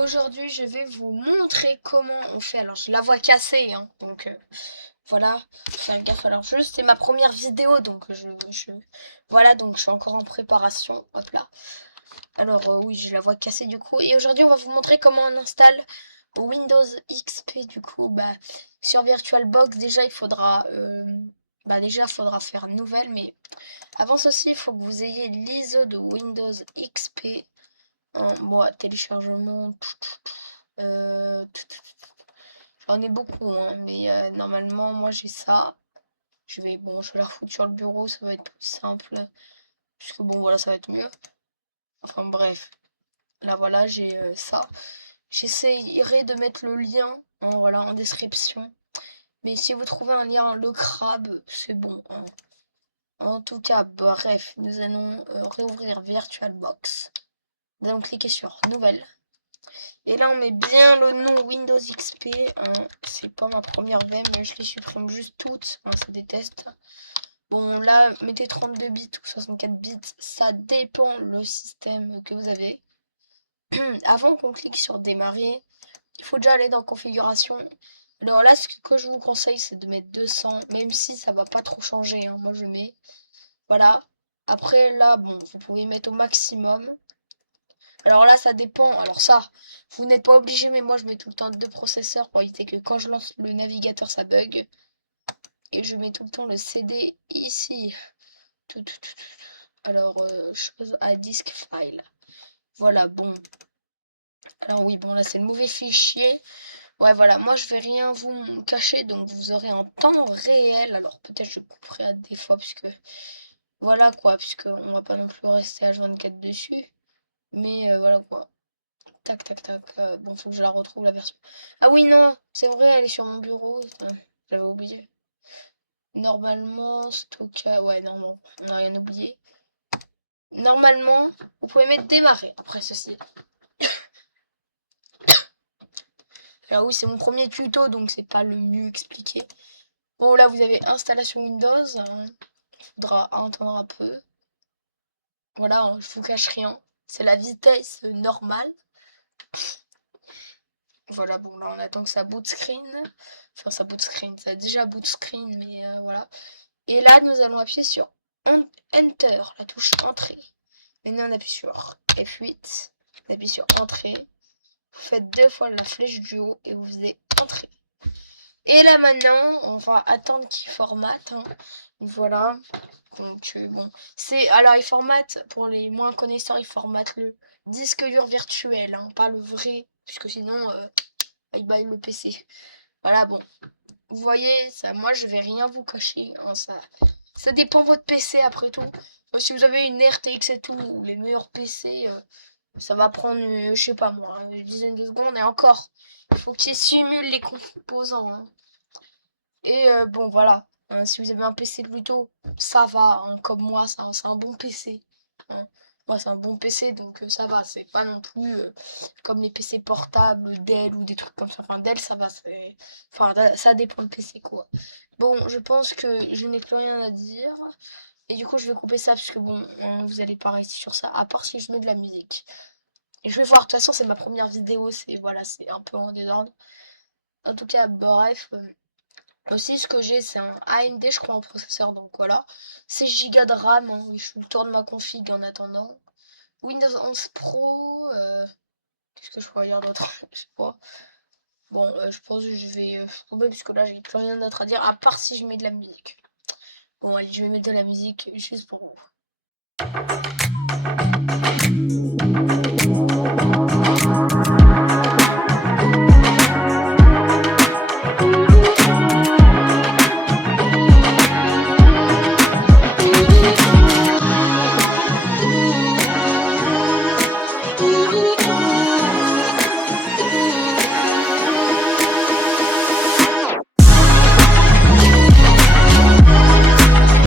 Aujourd'hui, je vais vous montrer comment on fait. Alors, j'ai la voix cassée, hein, donc voilà, faire gaffe. Alors, juste, c'est ma première vidéo, donc voilà, donc je suis encore en préparation. Hop là. Alors, oui, j'ai la voix cassée du coup. Et aujourd'hui, on va vous montrer comment on installe Windows XP du coup. Sur VirtualBox, déjà, faudra faire nouvelle, mais avant ceci, il faut que vous ayez l'ISO de Windows XP. Moi, téléchargement. Euh, J'en ai beaucoup, hein, mais normalement, moi j'ai ça. Je vais la refoutre sur le bureau, ça va être plus simple. Parce que bon, voilà, ça va être mieux. Enfin bref, là voilà, j'ai ça. J'essayerai de mettre le lien voilà, en description. Mais si vous trouvez un lien, le crabe, c'est bon, hein. En tout cas, bref, nous allons réouvrir VirtualBox. Nous allons cliquer sur Nouvelle. Et là, on met bien le nom Windows XP. Hein. C'est pas ma première VM, mais je les supprime juste toutes. Hein, ça déteste. Bon, là, mettez 32 bits ou 64 bits. Ça dépend le système que vous avez. Avant qu'on clique sur démarrer, il faut déjà aller dans configuration. Alors là, ce que je vous conseille, c'est de mettre 200, même si ça va pas trop changer. Hein. Moi, je mets. Voilà. Après, là, bon, vous pouvez mettre au maximum. Alors là, ça dépend. Alors ça, vous n'êtes pas obligé, mais moi, je mets tout le temps deux processeurs pour éviter que quand je lance le navigateur, ça bug. Et je mets tout le temps le CD ici. Alors, chose à disk file. Voilà, bon. Alors oui, bon, là, c'est le mauvais fichier. Ouais, voilà, moi, je vais rien vous cacher, donc vous aurez en temps réel. Alors, peut-être je couperai à des fois, puisque... Voilà, quoi, puisque on va pas non plus rester H24 dessus. Mais voilà, quoi. Tac, tac, tac. Bon, faut que je la retrouve, la version. Ah oui, non, c'est vrai, elle est sur mon bureau. Putain, j'avais oublié. Normalement, stockage. Ouais, non, on n'a rien oublié. Normalement, vous pouvez mettre démarrer après ceci. Alors oui, c'est mon premier tuto, donc c'est pas le mieux expliqué. Bon, là, vous avez installation Windows. Hein. Il faudra attendre un peu. Voilà, hein, je vous cache rien. C'est la vitesse normale. Voilà, bon, là, on attend que ça boot screen. Enfin, ça boot screen. Ça a déjà boot screen, mais voilà. Et là, nous allons appuyer sur Enter, la touche Entrée. Maintenant, on appuie sur F8. On appuie sur Entrée. Vous faites 2 fois la flèche du haut et vous faisiez Entrée. Et là, maintenant, on va attendre qu'il formate. Hein. Voilà. Donc, bon. Alors, il formate, pour les moins connaissants, il formate le disque dur virtuel, hein, pas le vrai. Puisque sinon, bye bye le PC. Voilà, bon. Vous voyez, ça, moi, je vais rien vous cacher. Hein, ça dépend de votre PC, après tout. Si vous avez une RTX et tout, ou les meilleurs PC, ça va prendre, je sais pas moi, une dizaine de secondes. Et encore, il faut qu'il simule les composants. Hein. Et bon, voilà. Hein, si vous avez un PC plutôt, ça va. Hein, comme moi, c'est un bon PC. Hein. Moi, c'est un bon PC, donc ça va. C'est pas non plus comme les PC portables Dell ou des trucs comme ça. Enfin, Dell, ça va. Enfin, ça dépend le PC, quoi. Bon, je pense que je n'ai plus rien à dire. Et du coup, je vais couper ça, parce que bon, vous allez pas rester sur ça, à part si je mets de la musique. Et je vais voir. De toute façon, c'est ma première vidéo. Voilà, c'est un peu en désordre. En tout cas, bref. Aussi, ce que j'ai, c'est un AMD, je crois, en processeur. Donc voilà. 16 Go de RAM. Hein, oui, je suis le tour de ma config en attendant. Windows 11 Pro. Qu'est-ce que je pourrais dire d'autre? Je sais pas. Bon, je pense que je vais couper, puisque là, j'ai plus rien d'autre à dire, à part si je mets de la musique. Bon, allez, je vais mettre de la musique juste pour vous.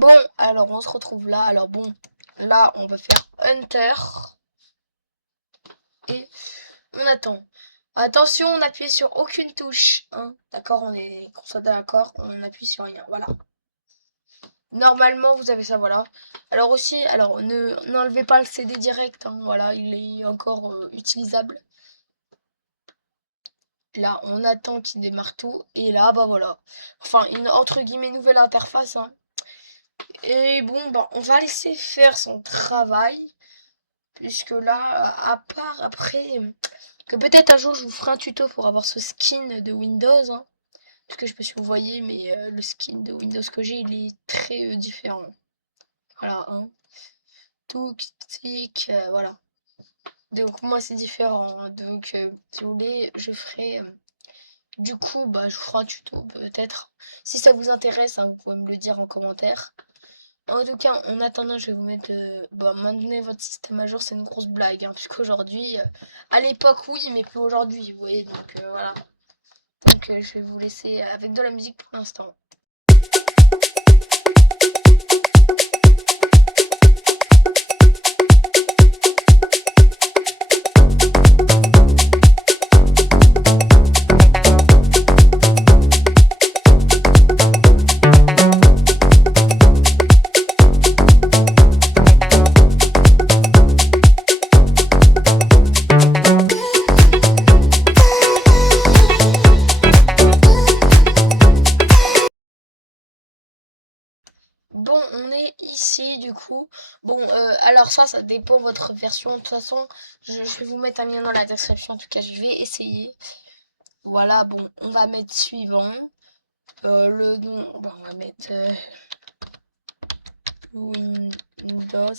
Bon, alors on se retrouve là. Alors bon, là on va faire Enter. Et on attend. Attention, on appuie sur aucune touche. Hein. D'accord, qu'on soit d'accord, on appuie sur rien. Voilà. Normalement, vous avez ça, voilà. Alors aussi, n'enlevez pas le CD direct. Hein, voilà, il est encore utilisable. Là, on attend qu'il démarre tout. Et là, bah voilà. Enfin, une entre guillemets nouvelle interface, hein. Et bon, bah, on va laisser faire son travail. Puisque là, à part après, que peut-être un jour je vous ferai un tuto pour avoir ce skin de Windows, hein. Parce que je sais pas si vous voyez, mais le skin de Windows que j'ai, il est très différent. Voilà, hein. Tout tic, voilà. Donc moi c'est différent, hein. Donc si vous voulez, je ferai du coup bah je vous ferai un tuto peut-être. Si ça vous intéresse, hein, vous pouvez me le dire en commentaire. En tout cas, en attendant, je vais vous mettre bon, maintenez votre système à jour, c'est une grosse blague, hein, puisqu'aujourd'hui, à l'époque oui, mais plus aujourd'hui, vous voyez, donc voilà. Donc je vais vous laisser avec de la musique pour l'instant. Bon, on est ici du coup. Bon, alors ça dépend de votre version. De toute façon, je vais vous mettre un lien dans la description. En tout cas, je vais essayer. Voilà, bon, on va mettre suivant. Le nom, bon, on va mettre Windows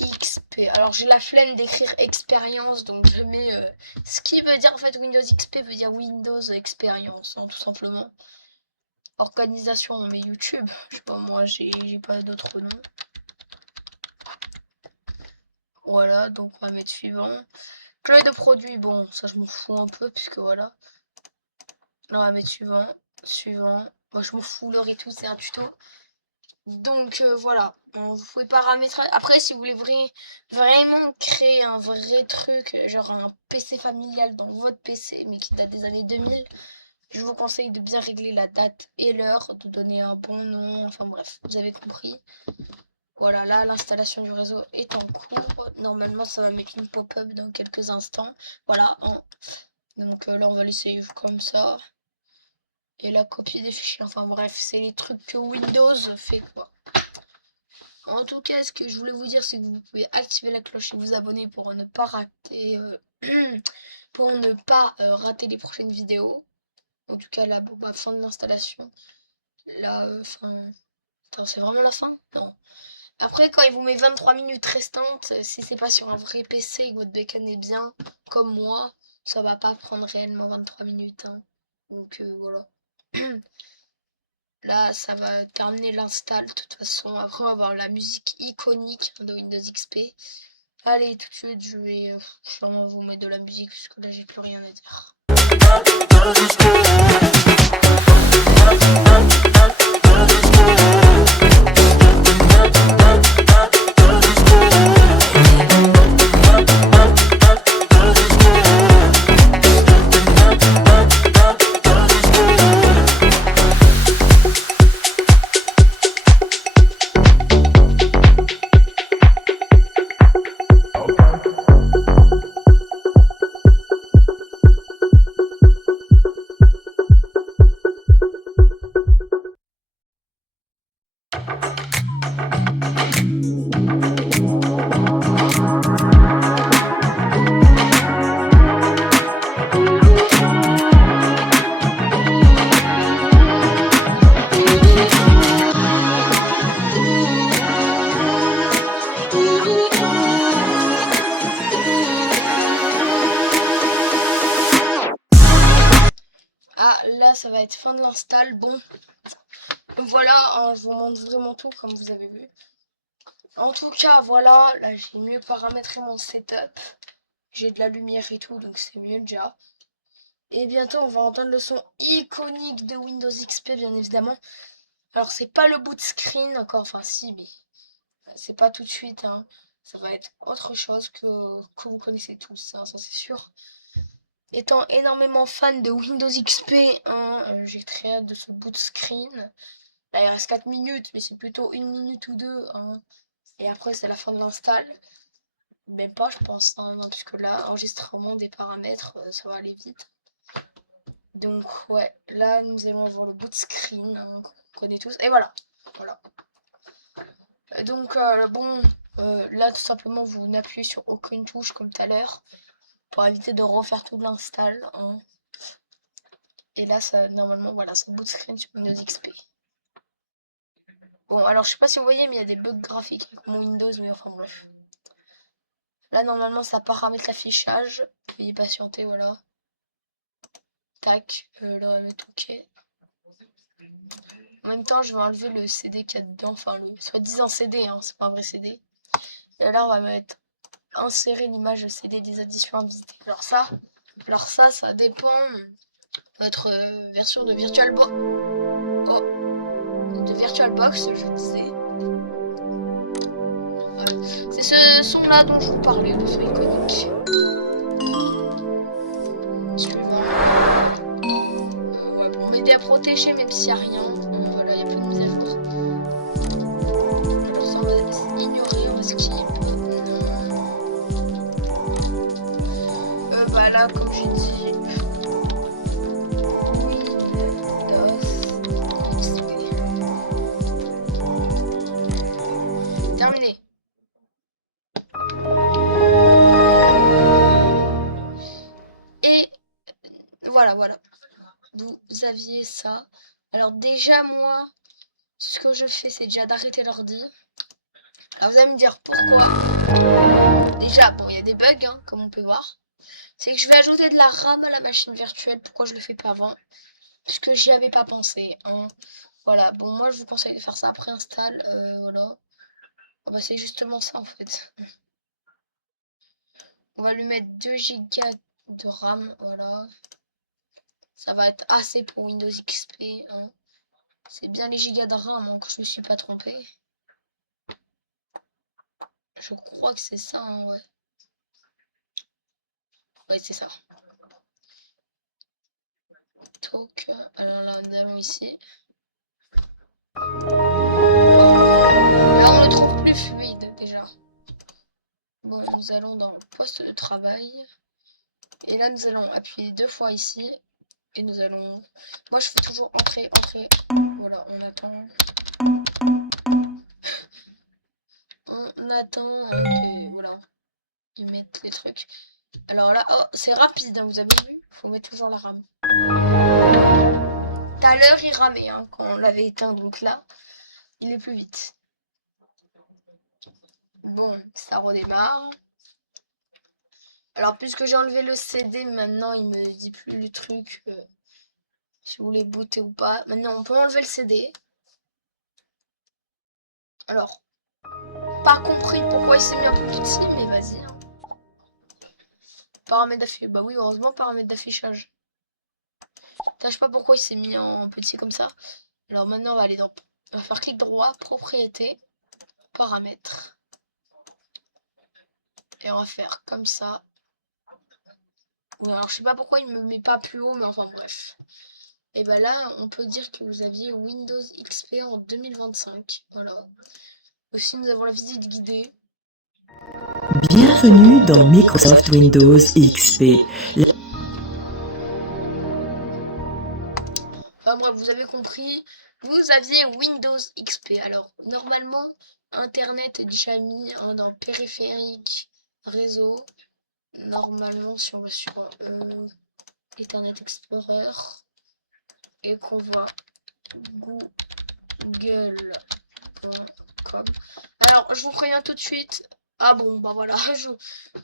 XP. Alors, j'ai la flemme d'écrire expérience, donc je mets ce qui veut dire en fait Windows XP veut dire Windows Experience, hein, tout simplement. Organisation, on met YouTube. Je sais pas, moi, j'ai pas d'autre nom. Voilà, donc on va mettre suivant. Clé de produit, bon, ça je m'en fous un peu, puisque voilà. Là, on va mettre suivant. Suivant. Moi, je m'en fous, l'heure et tout, c'est un tuto. Donc voilà, vous pouvez paramétrer. Après, si vous voulez vraiment créer un vrai truc, genre un PC familial dans votre PC, mais qui date des années 2000, je vous conseille de bien régler la date et l'heure, de donner un bon nom, enfin bref, vous avez compris. Voilà, là, l'installation du réseau est en cours. Normalement, ça va mettre une pop-up dans quelques instants. Voilà, hein. Donc là, on va laisser comme ça. Et la copie des fichiers. Enfin bref, c'est les trucs que Windows fait, quoi. En tout cas, ce que je voulais vous dire, c'est que vous pouvez activer la cloche et vous abonner pour ne pas rater, pour ne pas rater les prochaines vidéos. En tout cas, la bah, fin de l'installation. Là, fin... Attends, c'est vraiment la fin? Non. Après, quand il vous met 23 minutes restantes, si c'est pas sur un vrai PC et que votre bécane est bien, comme moi, ça va pas prendre réellement 23 minutes, hein. Donc voilà. Là, ça va terminer l'install de toute façon. Après, on va avoir la musique iconique de Windows XP. Allez, tout de suite, je vais sûrement vous mettre de la musique, parce que là, j'ai plus rien à dire. Ah, là, ça va être fin de l'install. Bon, voilà, hein, je vous montre vraiment tout, comme vous avez vu. En tout cas, voilà, là, j'ai mieux paramétré mon setup. J'ai de la lumière et tout, donc c'est mieux déjà. Et bientôt, on va entendre le son iconique de Windows XP, bien évidemment. Alors, c'est pas le boot screen encore, enfin si, mais c'est pas tout de suite, hein. Ça va être autre chose que vous connaissez tous, hein, ça c'est sûr. Étant énormément fan de Windows XP, hein, j'ai très hâte de ce boot screen. Là, il reste 4 minutes, mais c'est plutôt 1 minute ou 2, hein. Et après, c'est la fin de l'install. Même pas, je pense, hein, non, parce que là, enregistrement des paramètres, ça va aller vite. Donc, ouais, là, nous allons avoir le boot screen, hein, qu'on connaît tous. Et voilà, voilà. Donc, bon, là, tout simplement, vous n'appuyez sur aucune touche comme tout à l'heure pour éviter de refaire tout l'install. Hein. Et là, ça, normalement, voilà, ça boot screen sur Windows XP. Bon, alors, je sais pas si vous voyez, mais il y a des bugs graphiques avec mon Windows, mais enfin, bref. Là, normalement, ça paramètre l'affichage. Veuillez patienter, voilà. Tac, le remettre OK. En même temps, je vais enlever le CD qu'il y a dedans, enfin le soi-disant CD, hein, c'est pas un vrai CD. Et là, on va mettre insérer l'image CD des additions à visiter. Alors ça dépend de votre version de VirtualBox. Oh, de VirtualBox, je disais. Voilà. C'est ce son-là dont je vous parlais, le son iconique. Suivant. Ouais, bon, m'aider à protéger même s'il n'y a rien. Voilà, il y a peu de mise à jour. Alors ça, on va ignorer, on va skip. Bah là, comme j'ai dit, Windows XP. Terminé. Et voilà, voilà. Vous aviez ça. Alors déjà, moi, ce que je fais, c'est déjà d'arrêter l'ordi. Alors vous allez me dire pourquoi. Déjà, bon, il y a des bugs, hein, comme on peut voir. C'est que je vais ajouter de la RAM à la machine virtuelle. Pourquoi je le fais pas avant? Parce que j'y avais pas pensé. Hein. Voilà, bon, moi, je vous conseille de faire ça après install. Voilà. Ah bah, c'est justement ça, en fait. On va lui mettre 2 Go de RAM, voilà. Ça va être assez pour Windows XP. Hein. C'est bien les gigas de RAM, hein, que je me suis pas trompé. Je crois que c'est ça, hein, ouais. Ouais, c'est ça. Donc, alors là, nous allons ici. Bon. Là, on le trouve plus fluide, déjà. Bon, nous allons dans poste de travail. Et là, nous allons appuyer 2 fois ici. Et nous allons... Moi, je fais toujours entrer, entrer. Voilà, on attend. On attend hein, que... Voilà. Ils mettent les trucs. Alors là, oh, c'est rapide, hein, vous avez vu? Faut mettre toujours la RAM. Tout à l'heure, il ramait hein, quand on l'avait éteint. Donc là, il est plus vite. Bon, ça redémarre. Alors, puisque j'ai enlevé le CD, maintenant, il me dit plus le truc. Si vous voulez booter ou pas. Maintenant, on peut enlever le CD. Alors, pas compris pourquoi il s'est mis un peu plus petit, mais vas-y. Hein. Paramètres d'affichage. Bah oui, heureusement, paramètres d'affichage. Je sais pas pourquoi il s'est mis en petit comme ça. Alors maintenant, on va aller dans... On va faire clic droit, propriété, paramètres. Et on va faire comme ça. Ou alors, je sais pas pourquoi il me met pas plus haut, mais enfin bref. Et ben là, on peut dire que vous aviez Windows XP en 2025. Voilà. Aussi, nous avons la visite guidée. Bienvenue dans Microsoft Windows XP. Enfin bref, vous avez compris. Vous aviez Windows XP. Alors, normalement, Internet est déjà mis hein, dans périphérique, réseau. Normalement, si on va sur Internet Explorer et qu'on voit google.com. Alors, je vous préviens tout de suite. Ah bon, bah voilà.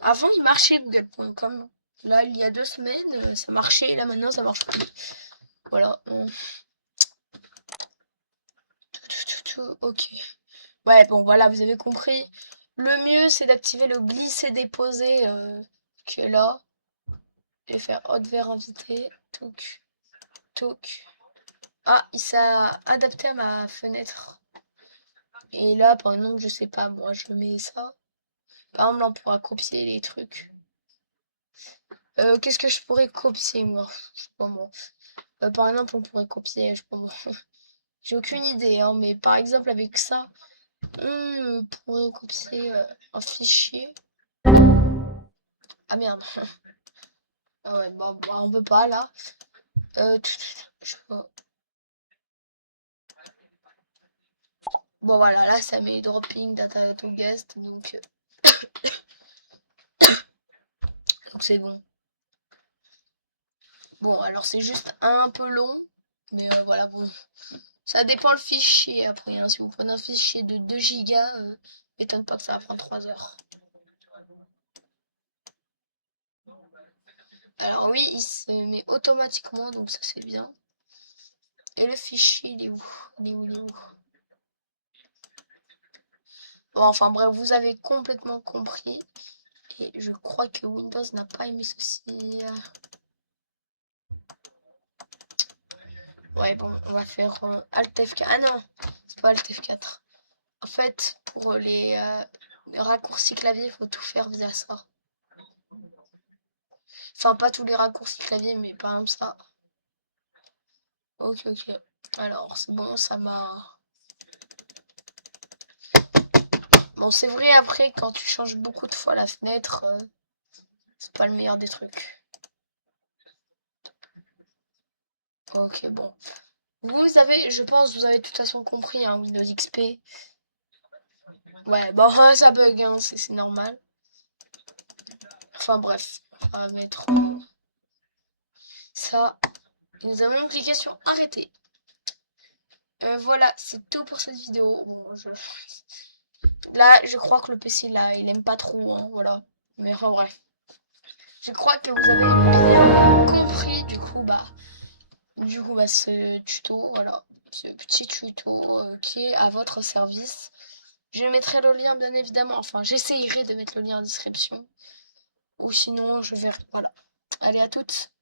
Avant, il marchait google.com. Là, il y a 2 semaines, ça marchait. Là, maintenant, ça marche plus. Voilà. Ok. Ouais, bon, voilà, vous avez compris. Le mieux, c'est d'activer le glisser-déposer qui est là. Et faire hot vers invité. Touc. Touc. Ah, il s'est adapté à ma fenêtre. Et là, par exemple, je sais pas, moi, je mets ça. Par exemple, là, on pourra copier les trucs. Qu'est-ce que je pourrais copier, moi? Je sais pas, moi. Par exemple, on pourrait copier, je sais pas, moi. J'ai aucune idée, hein, mais par exemple, avec ça, on pourrait copier un fichier. Ah merde. Ah ouais, bah, on peut pas là. Bon voilà, là ça met dropping data to guest, donc c'est bon. Bon, alors c'est juste un peu long, mais voilà, bon. Ça dépend le fichier après, hein. Si vous prenez un fichier de 2 gigas, m'étonne pas que ça va prendre 3 heures. Alors oui, il se met automatiquement, donc ça c'est bien. Et le fichier, il est où? Il est où? Il est où? Bon, enfin bref, vous avez complètement compris. Et je crois que Windows n'a pas aimé ceci. Ouais, bon, on va faire Alt F4. Ah non, c'est pas Alt F4. En fait, pour les raccourcis clavier, il faut tout faire via ça. Enfin, pas tous les raccourcis clavier, mais par exemple ça. Ok, ok. Alors, c'est bon, ça m'a... Bon, c'est vrai, après, quand tu changes beaucoup de fois la fenêtre, c'est pas le meilleur des trucs. Ok, bon. Vous avez, je pense, vous avez de toute façon compris, hein, Windows XP. Ouais, bon, ça bug, hein, c'est normal. Enfin, bref, on va mettre ça. Et nous allons cliquer sur arrêter. Voilà, c'est tout pour cette vidéo. Bon, là, je crois que le PC, là, il aime pas trop, hein, voilà. Mais enfin, bref. Je crois que vous avez bien compris, ce tuto, voilà. Ce petit tuto qui est à votre service. Je mettrai le lien, bien évidemment. Enfin, j'essayerai de mettre le lien en description. Ou sinon, je verrai, voilà. Allez, à toutes.